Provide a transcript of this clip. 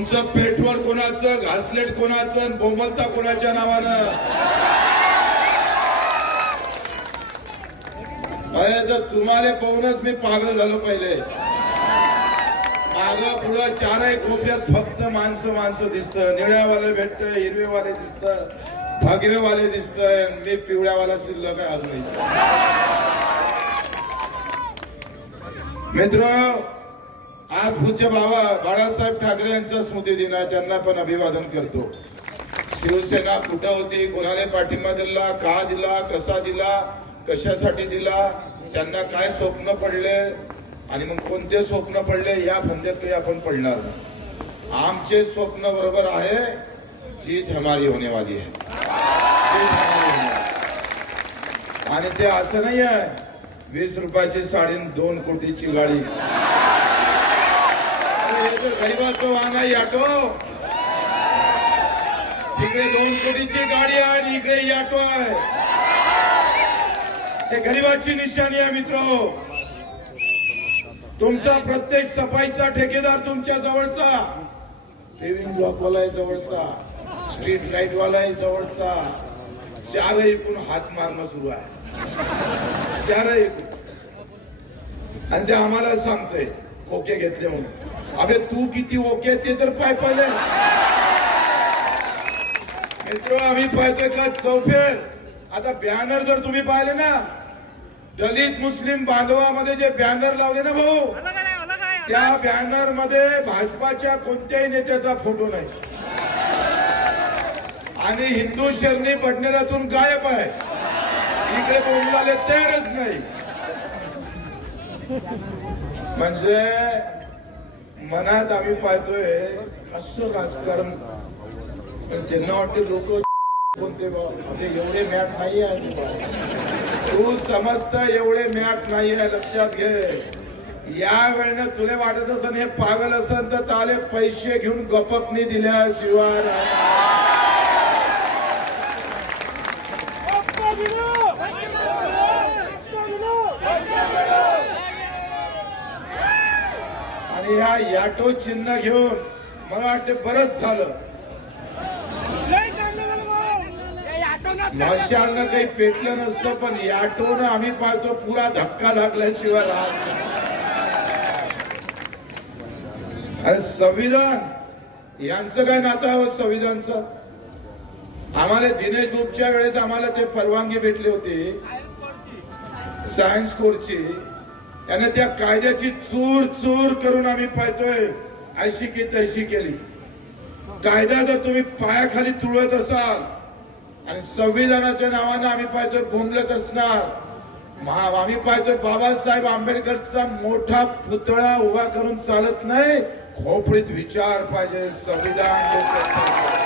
तुमचं पेट्रोल कोणाचं घासलेट कोणाचं बोमलता कोणाच्या नावानं? अरे तर तुम्हाला पाहूनच मी पागल झालो पहिले. माग पुढं चारही कोपऱ्यात फक्त माणसं माणसं दिसत. निळ्यावाले भेटत हिरवेवाले दिसत भगवेवाले दिसत. मी पिवळ्यावाला शिल्लक आहे अजूनही. मित्र आज पूज्य बाबा बाळासाहेब ठाकरे यांचा स्मृती दिन आहे त्यांना पण अभिवादन करतो. शिवसेना कुठं होती कोणाला पाठिंबा दिला का दिला कसा दिला कशासाठी दिला त्यांना काय स्वप्न पडले आणि मग कोणते स्वप्न पडले या फंद्यात काही आपण पडणार नाही. आमचे स्वप्न बरोबर आहे जीत हमारी होने वाली है आणि ते असं नाही आहे वीस रुपयाची साडी दोन कोटीची गाडी गरीबाचं वाहन आहे ऑटो. तिकडे दोन कोटीची गाडी आहे आणि इकडे याटो ऑटो आहे. हे गरीबाची निशाणी आहे मित्र. तुमचा प्रत्येक सफाईचा ठेकेदार तुमच्या जवळचा. पेविंग ब्लॉकवाला आहे जवळचा. स्ट्रीट लाइट वाला आहे जवळचा. चारही एकूण हात मारणं सुरू आहे. चारही एकूण. आणि ते आम्हाला सांगतंय. ओके घेतले म्हणून. अबे तू किती ओके ते तर पाय पाहिले. मित्र आम्ही पाहतोय का चौफेर? आता बॅनर जर तुम्ही पाहिले ना दलित मुस्लिम बांधवामध्ये जे बॅनर लावले ना भाऊ त्या बॅनरमध्ये भाजपाच्या कोणत्याही नेत्याचा फोटो नाही. आणि हिंदू शरणी बडनेरातून गायब आहे. इकडे बोलणारे तयारच नाही. म्हणजे मनात आम्ही पाहतोय असं राजकारण. पण त्यांना वाटते लोक कोणते आपले एवढे मॅट नाही आहे तू समजत एवढे मॅट नाही आहे लक्षात घे. या वेळेने तुला वाटत असन हे पागल असन तर ताले पैसे घेऊन गपकनी दिल्याशिवाय. नाही. आणि ह्या याटो चिन्ह घेऊन मला वाटतं बरंच झालं. मशालनं काही पेटलं नसतं पण याटोनं आम्ही पाहतो पुरा धक्का लागल्याशिवाय राहत अरे संविधान यांचं काय नातं आहे हो संविधानचं? आम्हाला दिनेश ग्रुपच्या वेळेस आम्हाला ते परवानगी भेटली होती. सायन्स कोरची त्याने त्या कायद्याची चूर चूर करून आम्ही पाहतोय. ऐशी की तैशी केली. कायदा जर तुम्ही पायाखाली तुळत असाल आणि संविधानाच्या नावानं आम्ही पाहतोय बोंबलत असणार. आम्ही पाहतोय बाबासाहेब आंबेडकरचा मोठा पुतळा उभा करून चालत नाही. खोपडीत विचार पाहिजे संविधान